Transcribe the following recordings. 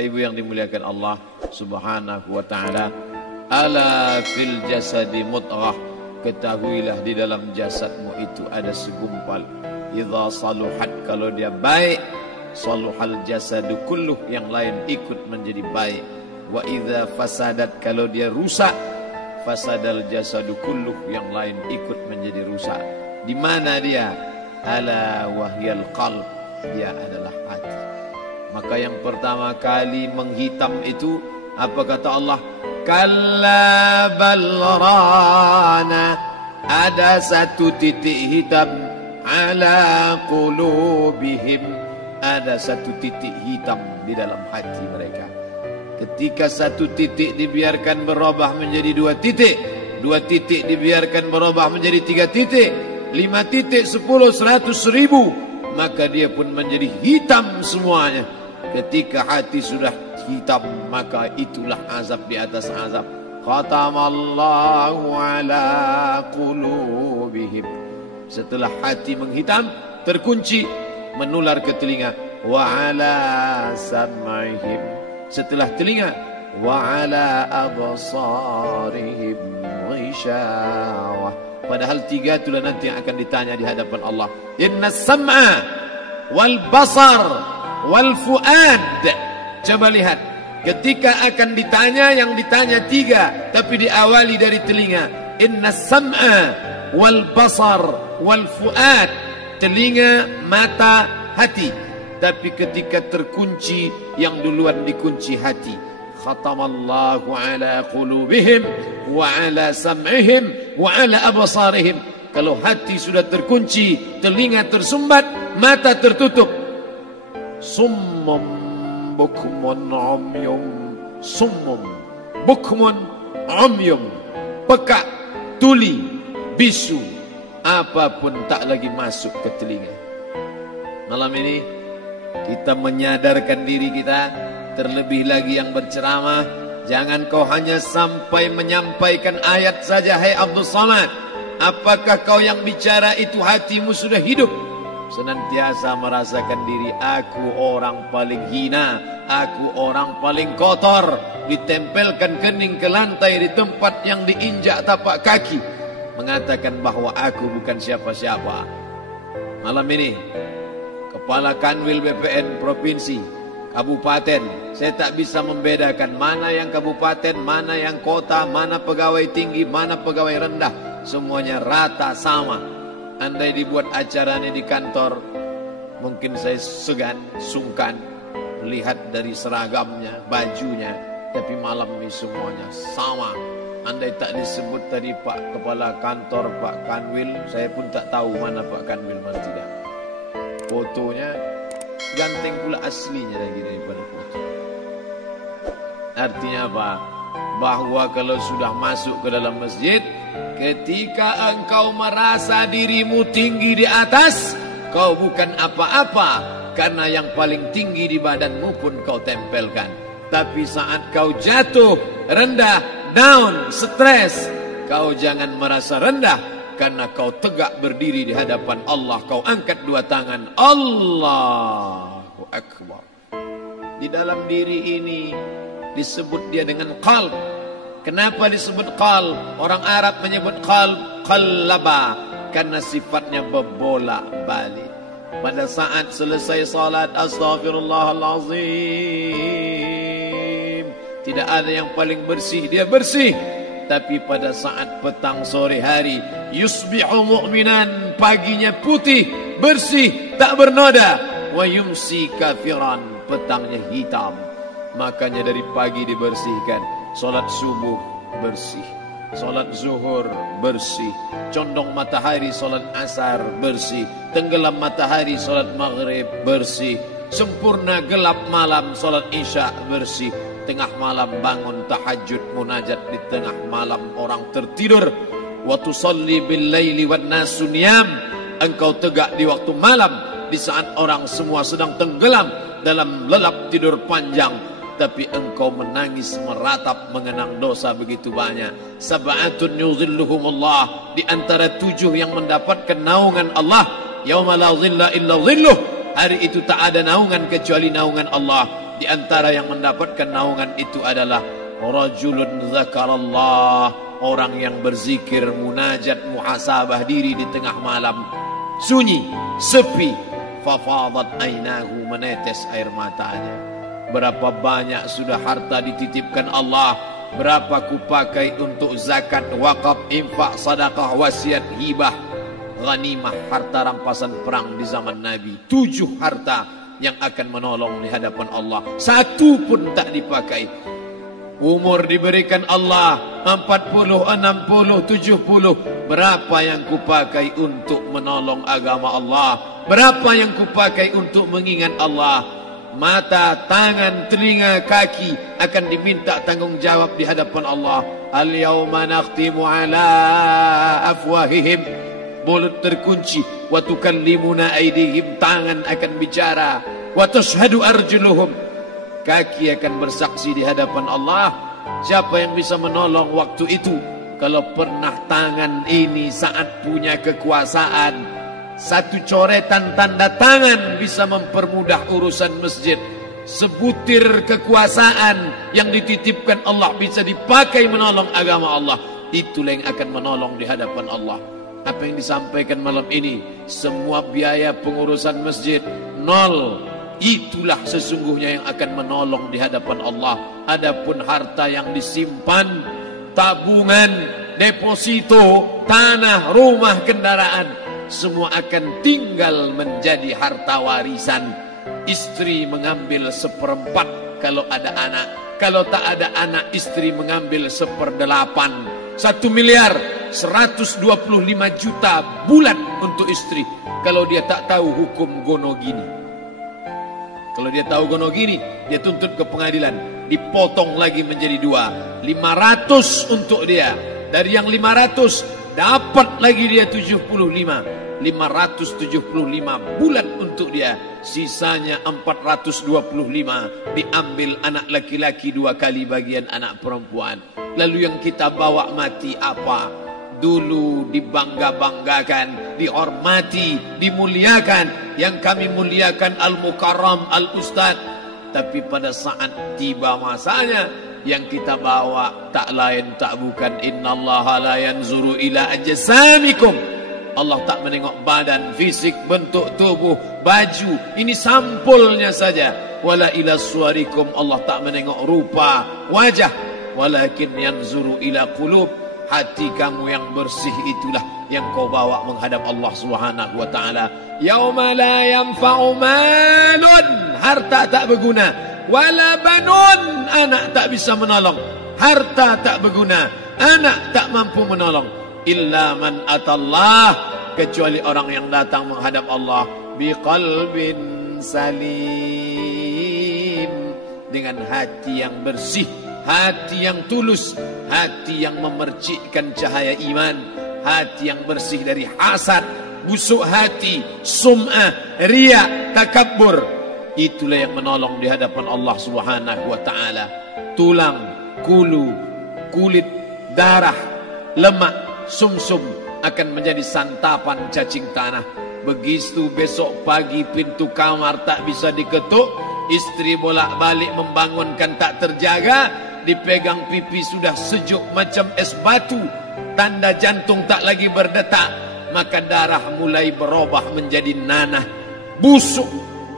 Ibu yang dimuliakan Allah Subhanahu wa ta'ala, ala fil jasadi mudghah, ketahuilah di dalam jasadmu itu ada segumpal. Idza saluhat, kalau dia baik, saluhal jasadu kulluh, yang lain ikut menjadi baik. Wa idza fasadat, kalau dia rusak, fasadal jasadu kulluh, yang lain ikut menjadi rusak. Di mana dia? Ala wahyal qalb, dia adalah hati. Maka yang pertama kali menghitam itu apa kata Allah? Kalla bal rana, ada satu titik hitam, ala qulubihim, ada satu titik hitam di dalam hati mereka. Ketika satu titik dibiarkan berubah menjadi dua titik dibiarkan berubah menjadi 3 titik, 5 titik, 10, 100, 1000, maka dia pun menjadi hitam semuanya. Ketika hati sudah hitam, maka itulah azab di atas azab. Khatamallahu ala qulubihim. Setelah hati menghitam, terkunci, menular ke telinga. Wa ala sam'ihim. Setelah telinga, wa ala absarihim ghishawah. Padahal 3 itulah nanti yang akan ditanya di hadapan Allah. Inna sam'a wal basar wal fuad. Coba lihat, ketika akan ditanya, yang ditanya 3, tapi diawali dari telinga. Inna sam'a wal basar wal fuad, telinga, mata, hati. Tapi ketika terkunci, yang duluan dikunci hati. Khatamallahu ala qulubihim wa ala sam'ihim wa ala absarihim. Kalau hati sudah terkunci, telinga tersumbat, mata tertutup. Summum bukmun umyum, summum bukmun umyum, peka, tuli, bisu, apapun tak lagi masuk ke telinga. Malam ini kita menyadarkan diri kita, terlebih lagi yang berceramah, jangan kau hanya sampai menyampaikan ayat saja. Hai Abdul Samad, apakah kau yang bicara itu hatimu sudah hidup? Senantiasa merasakan diri, aku orang paling hina, aku orang paling kotor, ditempelkan kening ke lantai di tempat yang diinjak tapak kaki, mengatakan bahwa aku bukan siapa-siapa. Malam ini Kepala Kanwil BPN Provinsi, Kabupaten, saya tak bisa membedakan mana yang kabupaten, mana yang kota, mana pegawai tinggi, mana pegawai rendah, semuanya rata sama. Andai dibuat acaranya di kantor, mungkin saya segan, sungkan melihat dari seragamnya, bajunya, tapi malam ini semuanya sama. Andai tak disebut tadi Pak Kepala Kantor, Pak Kanwil, saya pun tak tahu mana Pak Kanwil, mana tidak. Fotonya ganteng pula aslinya lagi daripada foto. Artinya apa? Bahwa kalau sudah masuk ke dalam masjid, ketika engkau merasa dirimu tinggi di atas, kau bukan apa-apa, karena yang paling tinggi di badanmu pun kau tempelkan. Tapi saat kau jatuh, rendah, down, stres, kau jangan merasa rendah, karena kau tegak berdiri di hadapan Allah. Kau angkat 2 tangan, Allahu Akbar. Di dalam diri ini disebut dia dengan qalb. Kenapa disebut qalb? Orang Arab menyebut qalb qallaba, karena sifatnya berbolak-balik. Pada saat selesai salat, astaghfirullahalazim, tidak ada yang paling bersih, dia bersih. Tapi pada saat petang sore hari, yusbihu mu'minan, paginya putih, bersih, tak bernoda. Wa yumsi kafiran, petangnya hitam. Makanya dari pagi dibersihkan. Solat subuh bersih, solat zuhur bersih, condong matahari solat asar bersih, tenggelam matahari solat maghrib bersih, sempurna gelap malam solat isya bersih, tengah malam bangun tahajud munajat, di tengah malam orang tertidur. Wa tusalli bil laili wan nasu niyam, engkau tegak di waktu malam, di saat orang semua sedang tenggelam dalam lelap tidur panjang. Tapi engkau menangis meratap mengenang dosa begitu banyak. Sab'atun yuzilluhumullah, di antara 7 yang mendapatkan naungan Allah. Yauma la zilla illa zilluh, hari itu tak ada naungan kecuali naungan Allah. Di antara yang mendapatkan naungan itu adalah rajulun zakarallah, orang yang berzikir, munajat, muhasabah diri di tengah malam, sunyi, sepi, fafadat ainahu, menetes air matanya. Berapa banyak sudah harta dititipkan Allah, berapa kupakai untuk zakat, wakaf, infak, sedekah, wasiat, hibah, ghanimah, harta rampasan perang di zaman Nabi. 7 harta yang akan menolong di hadapan Allah, 1 pun tak dipakai. Umur diberikan Allah 40, 60, 70. Berapa yang kupakai untuk menolong agama Allah? Berapa yang kupakai untuk mengingat Allah? Mata, tangan, telinga, kaki akan diminta tanggung jawab di hadapan Allah. Al-yawma nakhtimu ala afwahihim, mulut terkunci, wa tukallimuna aydihim, tangan akan bicara, wa tashhadu arjuluhum, kaki akan bersaksi di hadapan Allah. Siapa yang bisa menolong waktu itu? Kalau pernah tangan ini saat punya kekuasaan, 1 coretan tanda tangan bisa mempermudah urusan masjid. Sebutir kekuasaan yang dititipkan Allah bisa dipakai menolong agama Allah. Itulah yang akan menolong di hadapan Allah. Apa yang disampaikan malam ini, semua biaya pengurusan masjid 0. Itulah sesungguhnya yang akan menolong di hadapan Allah. Adapun harta yang disimpan, tabungan, deposito, tanah, rumah, kendaraan, semua akan tinggal menjadi harta warisan. Istri mengambil 1/4 kalau ada anak. Kalau tak ada anak, istri mengambil 1/8. 1 miliar 125 juta bulan untuk istri. Kalau dia tak tahu hukum gono gini. Kalau dia tahu gono gini, dia tuntut ke pengadilan, dipotong lagi menjadi 2. 500 untuk dia. Dari yang 500 dapat lagi dia 75. 575 bulan untuk dia. Sisanya 425 diambil anak laki-laki 2 kali bagian anak perempuan. Lalu yang kita bawa mati apa? Dulu dibangga-banggakan, dihormati, dimuliakan. Yang kami muliakan Al-Mukarram, Al-Ustadz. Tapi pada saat tiba masanya, yang kita bawa tak lain tak bukan innallaha la yanzuru ila ajsamikum. Allah tak menengok badan, fisik, bentuk tubuh, baju. Ini sampulnya saja. Wala ila suwarikum, Allah tak menengok rupa, wajah. Walakin yanzuru ila qulub, hati kamu yang bersih itulah yang kau bawa menghadap Allah Subhanahu wa taala. Yauma la yanfa'u malun, harta tak berguna, wala banun, anak tak bisa menolong. Harta tak berguna, anak tak mampu menolong. Illa man atallah, kecuali orang yang datang menghadap Allah biqalbin salim, dengan hati yang bersih, hati yang tulus, hati yang memercikkan cahaya iman, hati yang bersih dari hasad, busuk hati, sum'ah, riya, takabbur. Itulah yang menolong di hadapan Allah Subhanahu wa taala. Tulang, kulu, kulit, darah, lemak, sumsum akan menjadi santapan cacing tanah. Begitu besok pagi pintu kamar tak bisa diketuk, istri bolak-balik membangunkan tak terjaga, dipegang pipi sudah sejuk macam es batu, tanda jantung tak lagi berdetak, maka darah mulai berubah menjadi nanah, busuk.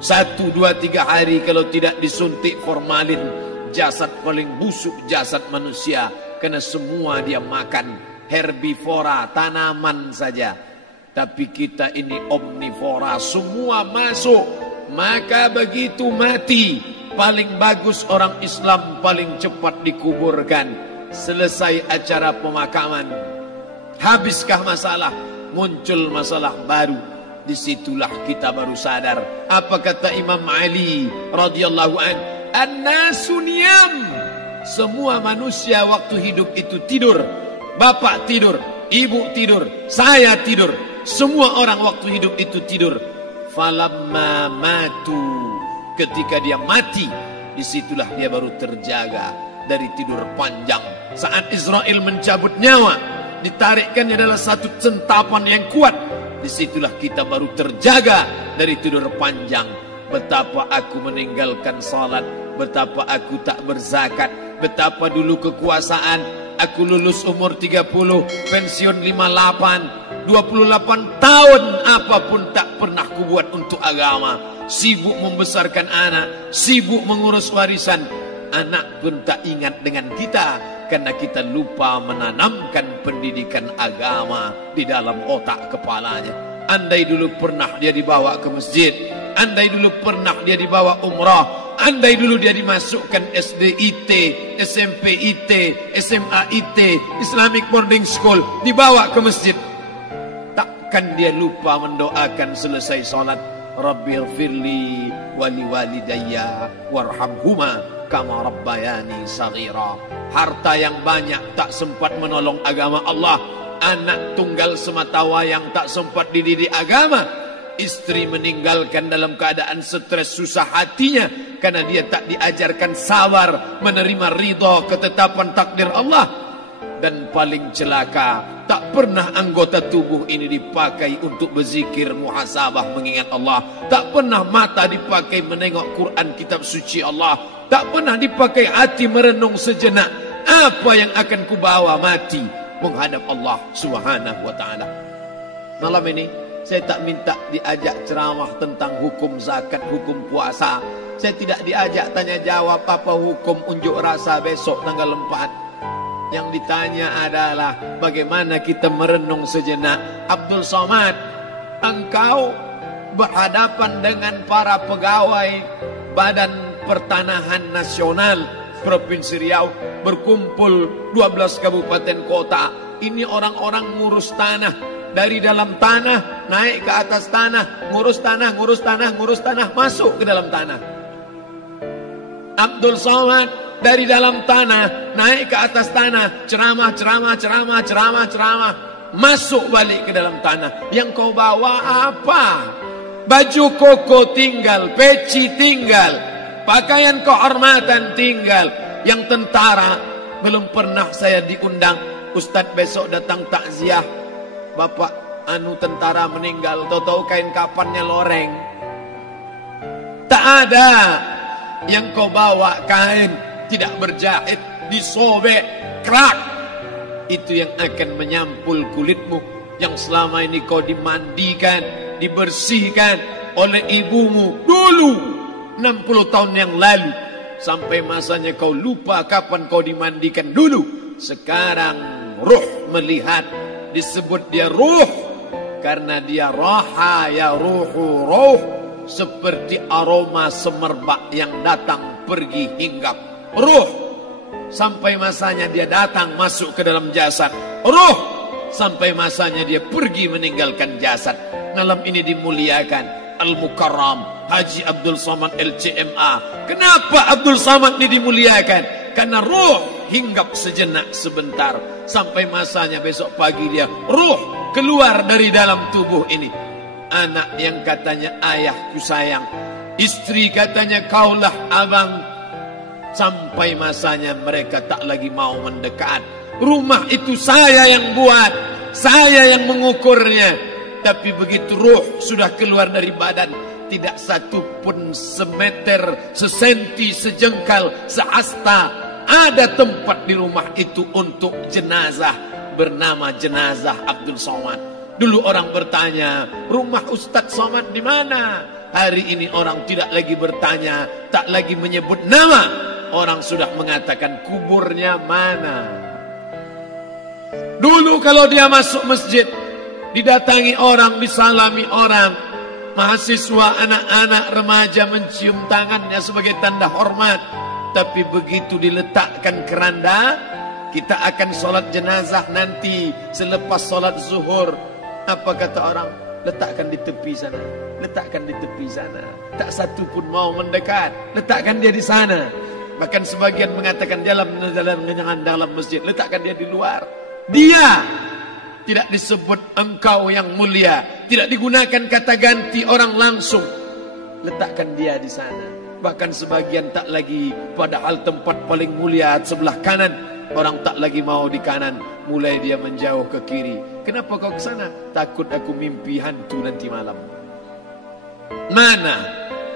1, 2, 3 hari kalau tidak disuntik formalin, jasad paling busuk jasad manusia, karena semua dia makan herbivora, tanaman saja. Tapi kita ini omnivora, semua masuk. Maka begitu mati, paling bagus orang Islam paling cepat dikuburkan. Selesai acara pemakaman, habiskah masalah? Muncul masalah baru. Disitulah kita baru sadar. Apa kata Imam Ali radhiyallahu anhu? An-nasu niyam. Semua manusia waktu hidup itu tidur. Bapak tidur, ibu tidur, saya tidur. Semua orang waktu hidup itu tidur. Falamma matu, ketika dia mati, disitulah dia baru terjaga dari tidur panjang. Saat Israel mencabut nyawa, ditarikkannya adalah satu centapan yang kuat. Disitulah kita baru terjaga dari tidur panjang. Betapa aku meninggalkan salat, betapa aku tak berzakat, betapa dulu kekuasaan, aku lulus umur 30, pensiun 58, 28 tahun apapun tak pernah kubuat untuk agama. Sibuk membesarkan anak, sibuk mengurus warisan. Anak pun tak ingat dengan kita karena kita lupa menanamkan pendidikan agama di dalam otak kepalanya. Andai dulu pernah dia dibawa ke masjid, andai dulu pernah dia dibawa umrah, andai dulu dia dimasukkan SD IT, SMP IT, SMA IT, Islamic Boarding School, dibawa ke masjid, takkan dia lupa mendoakan selesai sholat, Rabbighfirli wali walidayya warhamhuma kama rabbayani saghira. Harta yang banyak tak sempat menolong agama Allah. Anak tunggal semata wayang tak sempat dididik agama. Istri meninggalkan dalam keadaan stres susah hatinya karena dia tak diajarkan sabar menerima ridha ketetapan takdir Allah. Dan paling celaka, tak pernah anggota tubuh ini dipakai untuk berzikir, muhasabah, mengingat Allah. Tak pernah mata dipakai menengok Quran, kitab suci Allah. Tak pernah dipakai hati merenung sejenak, apa yang akan kubawa mati menghadap Allah Subhanahu wa ta'ala. Malam ini saya tak minta diajak ceramah tentang hukum zakat, hukum puasa. Saya tidak diajak tanya jawab apa hukum unjuk rasa besok tanggal 4. Yang ditanya adalah bagaimana kita merenung sejenak. Abdul Somad, engkau berhadapan dengan para pegawai Badan Pertanahan Nasional Provinsi Riau, berkumpul 12 kabupaten kota. Ini orang-orang ngurus tanah, dari dalam tanah naik ke atas tanah, ngurus tanah, ngurus tanah, ngurus tanah, masuk ke dalam tanah. Abdul Somad dari dalam tanah naik ke atas tanah, ceramah, ceramah, ceramah, ceramah, ceramah, masuk balik ke dalam tanah. Yang kau bawa apa? Baju koko tinggal, peci tinggal, pakaian kehormatan tinggal. Yang tentara belum pernah saya diundang. Ustadz besok datang takziah, bapak tentara meninggal, tahu-tahu kain kapannya loreng. Tak ada. Yang kau bawa kain tidak berjahit, disobek, kerak. Itu yang akan menyampul kulitmu, yang selama ini kau dimandikan, dibersihkan oleh ibumu dulu 60 tahun yang lalu. Sampai masanya kau lupa kapan kau dimandikan dulu. Sekarang ruh melihat, disebut dia ruh karena dia raha ya ruhu ruh, seperti aroma semerbak yang datang pergi hinggap. Ruh sampai masanya dia datang masuk ke dalam jasad. Ruh sampai masanya dia pergi meninggalkan jasad. Malam ini dimuliakan Al-Mukarram Haji Abdul Somad LCMA. Kenapa Abdul Somad ini dimuliakan? Karena ruh hinggap sejenak sebentar, sampai masanya besok pagi dia ruh keluar dari dalam tubuh ini. Anak yang katanya ayahku sayang, istri katanya kaulah abang, sampai masanya mereka tak lagi mau mendekat. Rumah itu saya yang buat, saya yang mengukurnya. Tapi begitu ruh sudah keluar dari badan, tidak satu pun semeter, sesenti, sejengkal, seasta ada tempat di rumah itu untuk jenazah bernama jenazah Abdul Somad. Dulu orang bertanya, rumah Ustadz Somad di mana? Hari ini orang tidak lagi bertanya, tak lagi menyebut nama. Orang sudah mengatakan kuburnya mana. Dulu kalau dia masuk masjid, didatangi orang, disalami orang. Mahasiswa, anak-anak, remaja mencium tangannya sebagai tanda hormat. Tapi begitu diletakkan keranda, kita akan sholat jenazah nanti selepas sholat zuhur. Apa kata orang? Letakkan di tepi sana, letakkan di tepi sana. Tak satu pun mau mendekat, letakkan dia di sana. Bahkan sebagian mengatakan dalam masjid, letakkan dia di luar. Dia tidak disebut engkau yang mulia, tidak digunakan kata ganti orang langsung. Letakkan dia di sana. Bahkan sebagian tak lagi, padahal tempat paling mulia sebelah kanan, orang tak lagi mau di kanan, mulai dia menjauh ke kiri. Kenapa kau ke sana? Takut aku mimpi hantu nanti malam. Mana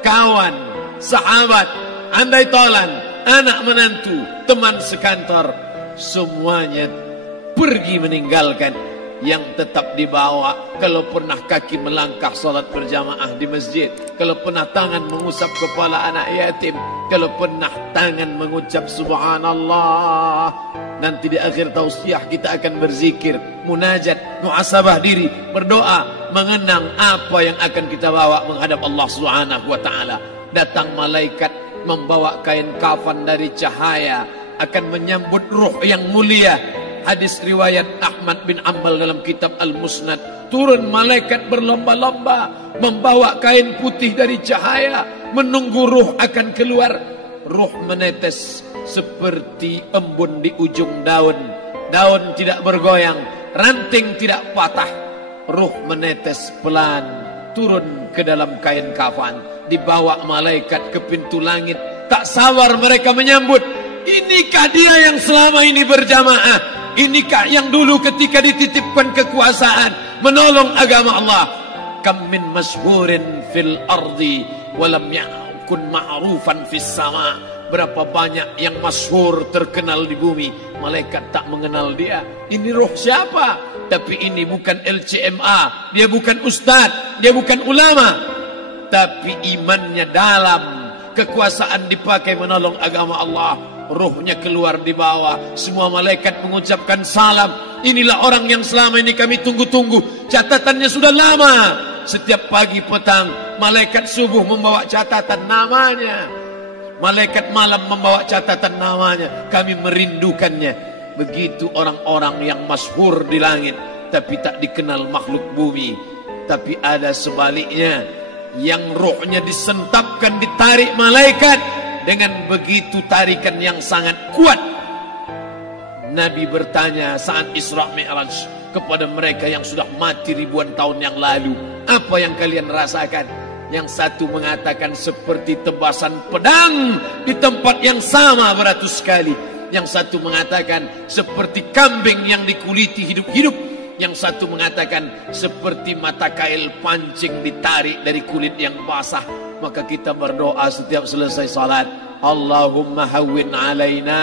kawan, sahabat, andai tolan, anak menantu, teman sekantor, semuanya pergi meninggalkan. Yang tetap dibawa, kalau pernah kaki melangkah salat berjamaah di masjid, kalau pernah tangan mengusap kepala anak yatim, kalau pernah tangan mengucap subhanallah. Nanti di akhir tausiah kita akan berzikir, munajat, muhasabah diri, berdoa, mengenang apa yang akan kita bawa menghadap Allah Subhanahu wa taala. Datang malaikat membawa kain kafan dari cahaya, akan menyambut ruh yang mulia. Hadis riwayat Ahmad bin Ambal dalam kitab Al-Musnad. Turun malaikat berlomba-lomba membawa kain putih dari cahaya, menunggu ruh akan keluar. Ruh menetes seperti embun di ujung daun. Daun tidak bergoyang, ranting tidak patah. Ruh menetes pelan turun ke dalam kain kafan, dibawa malaikat ke pintu langit. Tak sabar mereka menyambut. Inikah dia yang selama ini berjamaah? Inikah yang dulu ketika dititipkan kekuasaan menolong agama Allah? Kam min masyhurin fil ardi walam yakun ma'rufan fis sama. Berapa banyak yang masyhur terkenal di bumi, malaikat tak mengenal dia. Ini ruh siapa? Tapi ini bukan LCMA, dia bukan ustaz, dia bukan ulama, tapi imannya dalam. Kekuasaan dipakai menolong agama Allah. Ruhnya keluar di bawah. Semua malaikat mengucapkan salam. Inilah orang yang selama ini kami tunggu-tunggu. Catatannya sudah lama. Setiap pagi petang malaikat subuh membawa catatan namanya, malaikat malam membawa catatan namanya. Kami merindukannya. Begitu orang-orang yang masyhur di langit tapi tak dikenal makhluk bumi. Tapi ada sebaliknya, yang ruhnya disentapkan, ditarik malaikat dengan begitu tarikan yang sangat kuat. Nabi bertanya saat Isra Mi'raj kepada mereka yang sudah mati ribuan tahun yang lalu, apa yang kalian rasakan? Yang satu mengatakan seperti tebasan pedang di tempat yang sama beratus kali. Yang satu mengatakan seperti kambing yang dikuliti hidup-hidup. Yang satu mengatakan seperti mata kail pancing ditarik dari kulit yang basah. Maka kita berdoa setiap selesai salat, Allahumma hawwin alaina,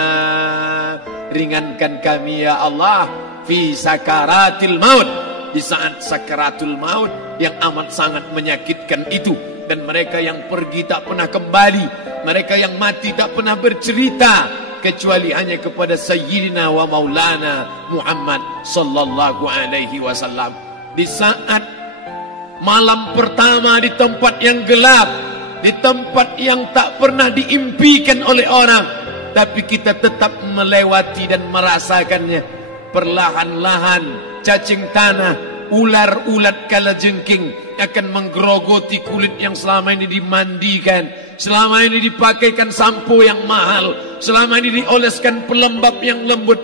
ringankan kami ya Allah, fi sakaratil maut, di saat sakaratul maut yang amat sangat menyakitkan itu. Dan mereka yang pergi tak pernah kembali, mereka yang mati tak pernah bercerita, kecuali hanya kepada Sayyidina wa Maulana Muhammad sallallahu alaihi wasallam. Di saat malam pertama di tempat yang gelap, di tempat yang tak pernah diimpikan oleh orang, tapi kita tetap melewati dan merasakannya. Perlahan-lahan cacing tanah, ular-ulat kalajengking akan menggerogoti kulit yang selama ini dimandikan, selama ini dipakaikan sampo yang mahal, selama ini dioleskan pelembab yang lembut.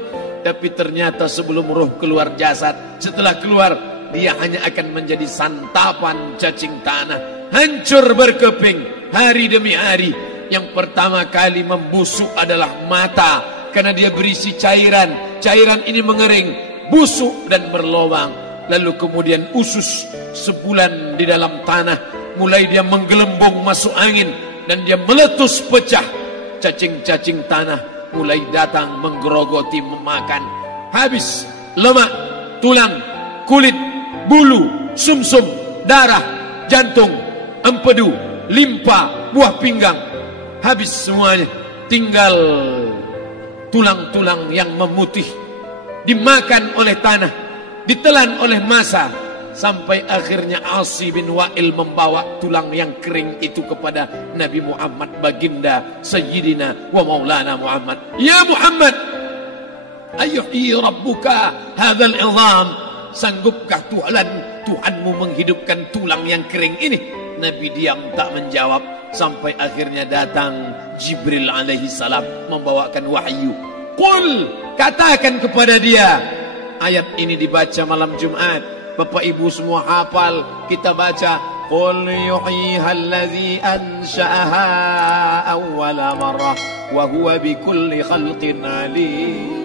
Tapi ternyata sebelum roh keluar jasad, setelah keluar, dia hanya akan menjadi santapan cacing tanah, hancur berkeping hari demi hari. Yang pertama kali membusuk adalah mata, karena dia berisi cairan. Cairan ini mengering, busuk dan berlubang. Lalu kemudian usus sebulan di dalam tanah, mulai dia menggelembung masuk angin dan dia meletus pecah. Cacing-cacing tanah mulai datang menggerogoti, memakan. Habis lemak, tulang, kulit, bulu, sumsum, darah, jantung, empedu, limpa, buah pinggang. Habis semuanya, tinggal tulang-tulang yang memutih, dimakan oleh tanah, ditelan oleh massa, sampai akhirnya Asi bin Wa'il membawa tulang yang kering itu kepada Nabi Muhammad, baginda Sayyidina wa Maulana Muhammad. Ya Muhammad, ayuhyi rabbuka hadzal izam, sanggupkah Tuhanmu menghidupkan tulang yang kering ini? Nabi diam tak menjawab, sampai akhirnya datang Jibril alaihi salam membawakan wahyu. Qul, katakan kepada dia. Ayat ini dibaca malam Jumat. Bapak Ibu semua hafal, kita baca. Qul yuhyiha allazi ansha'aha awwala marrah wa huwa bikulli khalqin alim.